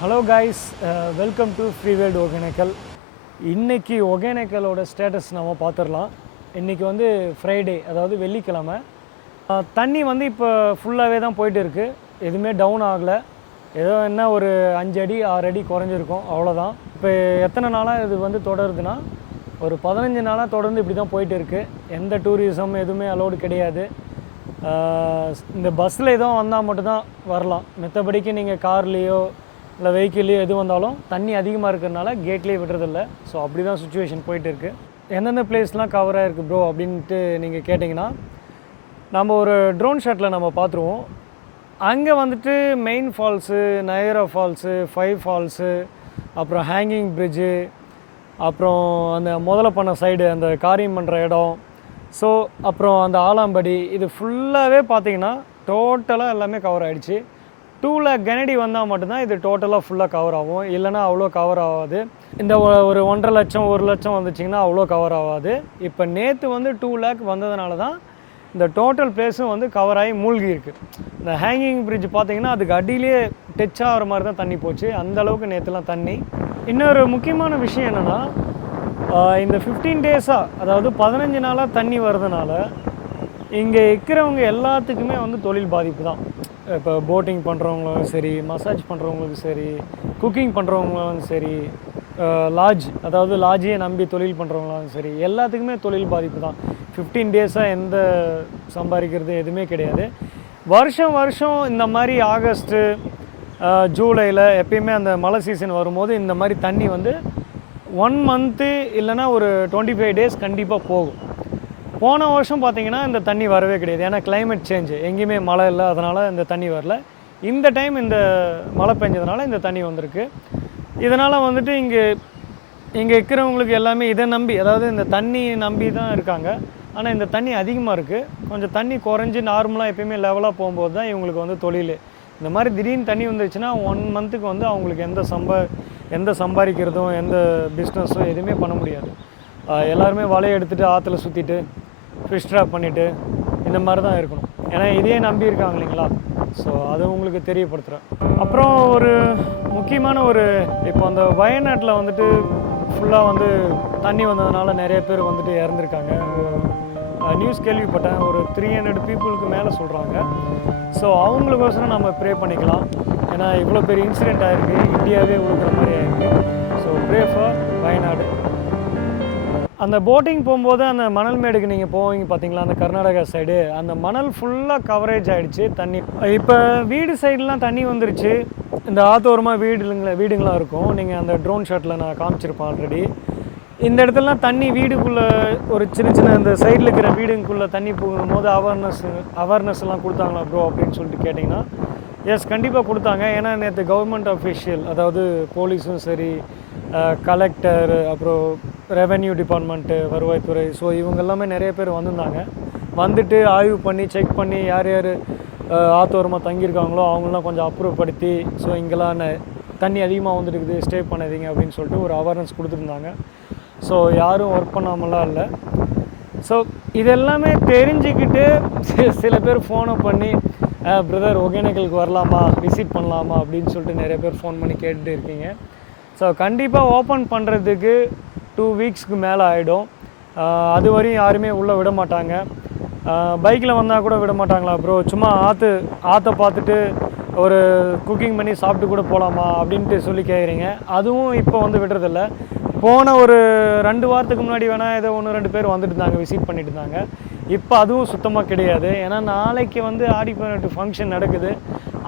Hello guys, welcome to free world Hogenakkal. இன்றைக்கி ஒகேனக்கலோட status நம்ம பார்த்துடலாம். இன்றைக்கி வந்து ஃப்ரைடே, அதாவது வெள்ளிக்கிழமை. தண்ணி வந்து இப்போ ஃபுல்லாகவே தான் போயிட்டு இருக்குது. எதுவுமே டவுன் ஆகலை. ஏதோ என்ன ஒரு 5 அடி 6 அடி குறைஞ்சிருக்கும், அவ்வளோதான். இப்போ எத்தனை நாளாக இது வந்து தொடருதுன்னா, ஒரு 15 நாளாக தொடர்ந்து இப்படி தான் போயிட்டு இருக்குது. எந்த டூரிசம் எதுவுமே அலோடு கிடையாது. இந்த பஸ்ஸில் எதுவும் வந்தால் மட்டும்தான் வரலாம். மற்றபடிக்கு நீங்கள் கார்லேயோ இல்லை வெஹிக்கிள்லேயோ எது வந்தாலும் தண்ணி அதிகமாக இருக்கிறதுனால கேட்லேயே விடுறதில்ல. ஸோ அப்படி தான் சுச்சுவேஷன் போயிட்டு இருக்குது. எந்தெந்த பிளேஸ்லாம் கவர் ஆகிருக்கு ப்ரோ அப்படின்ட்டு நீங்கள் கேட்டிங்கன்னா, நம்ம ஒரு ட்ரோன் ஷாட்டில் நம்ம பார்த்துருவோம். அங்கே வந்துட்டு main falls, Nayara falls, 5 falls, அப்புறம் ஹேங்கிங் பிரிட்ஜு, அப்புறம் அந்த முதல பண்ண சைடு அந்த காரியம் பண்ணுற இடம், ஸோ அப்புறம் அந்த ஆலாம்படி, இது ஃபுல்லாகவே பார்த்திங்கன்னா டோட்டலாக எல்லாமே கவர் ஆகிடுச்சு. 2 lakh கனடி வந்தால் மட்டும்தான் இது டோட்டலாக ஃபுல்லாக கவர் ஆகும். இல்லைனா அவ்வளோ கவர் ஆகாது. இந்த ஒரு 1.5 லட்சம் 1 லட்சம் வந்துச்சிங்கன்னா அவ்வளோ கவர் ஆகாது. இப்போ நேற்று வந்து 2 lakh வந்ததுனால தான் இந்த டோட்டல் பிளேஸும் வந்து கவர் ஆகி மூழ்கி இருக்குது. இந்த ஹேங்கிங் பிரிட்ஜ் பார்த்திங்கன்னா அதுக்கு அடியிலே டச் ஆகிற மாதிரி தான் தண்ணி போச்சு. அந்தளவுக்கு நேற்றுலாம் தண்ணி. இன்னொரு முக்கியமான விஷயம் என்னென்னா, இந்த 15 டேஸாக, அதாவது 15 நாளாக தண்ணி வர்றதுனால இங்கே இருக்கிறவங்க எல்லாத்துக்குமே வந்து தொழில் பாதிப்பு தான். இப்போ போட்டிங் பண்ணுறவங்களும் சரி, மசாஜ் பண்ணுறவங்களுக்கும் சரி, குக்கிங் பண்ணுறவங்களும் சரி, லாட்ஜ், அதாவது லாட்ஜையே நம்பி தொழில் பண்ணுறவங்களும் சரி, எல்லாத்துக்குமே தொழில் பாதிப்பு தான். 15 டேஸாக எந்த சம்பாதிக்கிறது எதுவுமே கிடையாது. வருஷம் வருஷம் இந்த மாதிரி ஆகஸ்ட்டு ஜூலையில் எப்பயுமே அந்த மழை சீசன் வரும்போது இந்த மாதிரி தண்ணி வந்து 1 மந்த்து இல்லைனா ஒரு 25 டேஸ் கண்டிப்பாக போகும். போன வருஷம் பார்த்திங்கன்னா இந்த தண்ணி வரவே கிடையாது. ஏன்னா கிளைமேட் சேஞ்சு, எங்கேயுமே மழை இல்லை, அதனால் இந்த தண்ணி வரல. இந்த டைம் இந்த மழை பெஞ்சதுனால இந்த தண்ணி வந்திருக்கு. இதனால் வந்துட்டு இங்கே இருக்கிறவங்களுக்கு எல்லாமே இதை நம்பி, அதாவது இந்த தண்ணி நம்பி தான் இருக்காங்க. ஆனால் இந்த தண்ணி அதிகமாக இருக்குது. கொஞ்சம் தண்ணி குறைஞ்சி நார்மலாக எப்பயுமே லெவலாக போகும்போது தான் இவங்களுக்கு வந்து தொழில். இந்த மாதிரி திடீர்னு தண்ணி வந்துருச்சுன்னா 1 மந்த்துக்கு வந்து அவங்களுக்கு எந்த சம்பாதிக்கிறதும் எந்த பிஸ்னஸும் எதுவுமே பண்ண முடியாது. எல்லாருமே வலையை எடுத்துகிட்டு ஆற்றுல சுற்றிட்டு ஃபிஷ் ட்ராப் பண்ணிவிட்டு இந்த மாதிரி தான் இருக்கணும். ஏன்னா இதையே நம்பி இருக்காங்க இல்லைங்களா. ஸோ அதை உங்களுக்கு தெரியப்படுத்துகிறேன். அப்புறம் ஒரு முக்கியமான இப்போ அந்த வயநாட்டில் வந்துட்டு ஃபுல்லாக வந்து தண்ணி வந்ததுனால நிறைய பேர் வந்துட்டு இறந்துருக்காங்க. நியூஸ் கேள்விப்பட்டேன். ஒரு 300 பீப்புளுக்கு மேலே சொல்கிறாங்க. ஸோ அவங்களுக்கோசரம் நம்ம ப்ரே பண்ணிக்கலாம். ஏன்னா இவ்வளோ பெரிய இன்சிடெண்ட் ஆகிருக்கு, இந்தியாவே உழுக்கிற மாதிரி ஆகிருக்கு. So pray for Wayanad. அந்த போட்டிங் போகும்போது அந்த மணல் மேடுக்கு நீங்கள் போவீங்க பார்த்தீங்களா, அந்த கர்நாடகா சைடு, அந்த மணல் ஃபுல்லாக கவரேஜ் ஆகிடுச்சு தண்ணி. இப்போ வீடு சைடெலாம் தண்ணி வந்துருச்சு. இந்த ஆத்தோரமாக வீடுங்களாம் இருக்கும். நீங்கள் அந்த ட்ரோன் ஷாட்டில் நான் காமிச்சிருப்பேன் ஆல்ரெடி. இந்த இடத்துலலாம் தண்ணி வீடுக்குள்ளே ஒரு சின்ன இந்த சைடில் இருக்கிற வீடுக்குள்ளே தண்ணி போகும்போது அவேர்னஸ்லாம் கொடுத்தாங்களா ப்ரோ அப்படின்னு சொல்லிட்டு கேட்டிங்கன்னா, எஸ் கண்டிப்பாக கொடுத்தாங்க. ஏன்னா நேற்று கவர்மெண்ட் அஃபிஷியல், அதாவது போலீஸும் சரி, கலெக்டர், அப்புறம் ரெவென்யூ டிபார்ட்மெண்ட்டு, வருவாய்த்துறை, ஸோ இவங்க எல்லாமே நிறைய பேர் வந்திருந்தாங்க. வந்துட்டு ஆய்வு பண்ணி செக் பண்ணி யார் யார் ஆத்தோரமாக தங்கியிருக்காங்களோ அவங்களாம் கொஞ்சம் அப்ரூவ் படுத்தி, ஸோ இங்கெல்லாம் தண்ணி அதிகமாக வந்துருக்குது, ஸ்டே பண்ணாதீங்க அப்படின்னு சொல்லிட்டு ஒரு அவேர்னஸ் கொடுத்துருந்தாங்க. ஸோ யாரும் ஒர்க் பண்ணாமலாம் இல்லை. ஸோ இதெல்லாமே தெரிஞ்சுக்கிட்டு சில பேர் ஃபோனை பண்ணி, பிரதர் ஒகேனக்கலுக்கு வரலாமா, விசிட் பண்ணலாமா அப்படின்னு சொல்லிட்டு நிறைய பேர் ஃபோன் பண்ணி கேட்டுட்டு இருக்கீங்க. ஸோ கண்டிப்பாக ஓப்பன் பண்ணுறதுக்கு 2 வீக்ஸ்க்கு மேலே ஆகிடும். அது வரையும் யாருமே உள்ளே விட மாட்டாங்க. பைக்கில் வந்தால் கூட விட மாட்டாங்களா ப்ரோ, சும்மா ஆற்றை பார்த்துட்டு ஒரு குக்கிங் பண்ணி சாப்பிட்டு கூட போகலாமா அப்படின்ட்டு சொல்லி கேட்குறீங்க. அதுவும் இப்போ வந்து விடுறதில்ல. போன ஒரு 2 வாரத்துக்கு முன்னாடி வேணால் ஏதோ 1-2 பேர் வந்துட்டு இருந்தாங்க, விசிட் பண்ணிட்டு இருந்தாங்க. இப்போ அதுவும் சுத்தமாக கிடையாது. ஏன்னா நாளைக்கு வந்து ஆடி 18 ஃபங்க்ஷன் நடக்குது.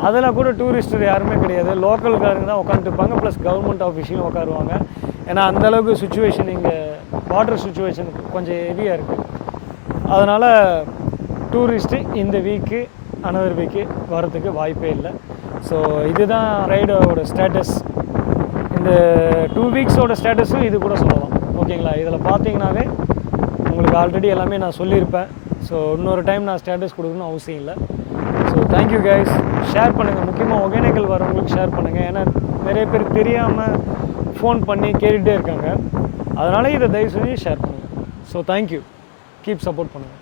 அதில் கூட டூரிஸ்டர் யாருமே கிடையாது. லோக்கல்காரங்க தான் உட்காந்துருப்பாங்க, ப்ளஸ் கவர்மெண்ட் ஆஃபீஸிலும் உட்காருவாங்க. ஏன்னா அந்தளவுக்கு சுச்சுவேஷன் இங்கே வாட்டர் சுச்சுவேஷன் கொஞ்சம் ஹெவியாக இருக்குது. அதனால் டூரிஸ்ட்டு இந்த வீக்கு அனதர் வீக்கு வரதுக்கு வாய்ப்பே இல்லை. ஸோ இதுதான் ரைடோட ஸ்டேட்டஸ். இந்த 2 வீக்ஸோட ஸ்டேட்டஸும் இது கூட சொல்லலாம். ஓகேங்களா. இதில் பார்த்தீங்கன்னாவே உங்களுக்கு ஆல்ரெடி எல்லாமே நான் சொல்லியிருப்பேன். ஸோ இன்னொரு டைம் நான் ஸ்டேட்டஸ் கொடுக்கணும்னு அவசியம் இல்லை. So thank you guys. ஷேர் பண்ணுங்கள், முக்கியமாக ஒகேனக்கல் வரவங்களுக்கு ஷேர் பண்ணுங்கள். ஏன்னா நிறைய பேர் தெரியாமல் ஃபோன் பண்ணி கேட்டுகிட்டே இருக்காங்க. அதனால் இதை தயவு செஞ்சு ஷேர் பண்ணுங்கள். So thank you. கீப் சப்போர்ட் பண்ணுங்கள்.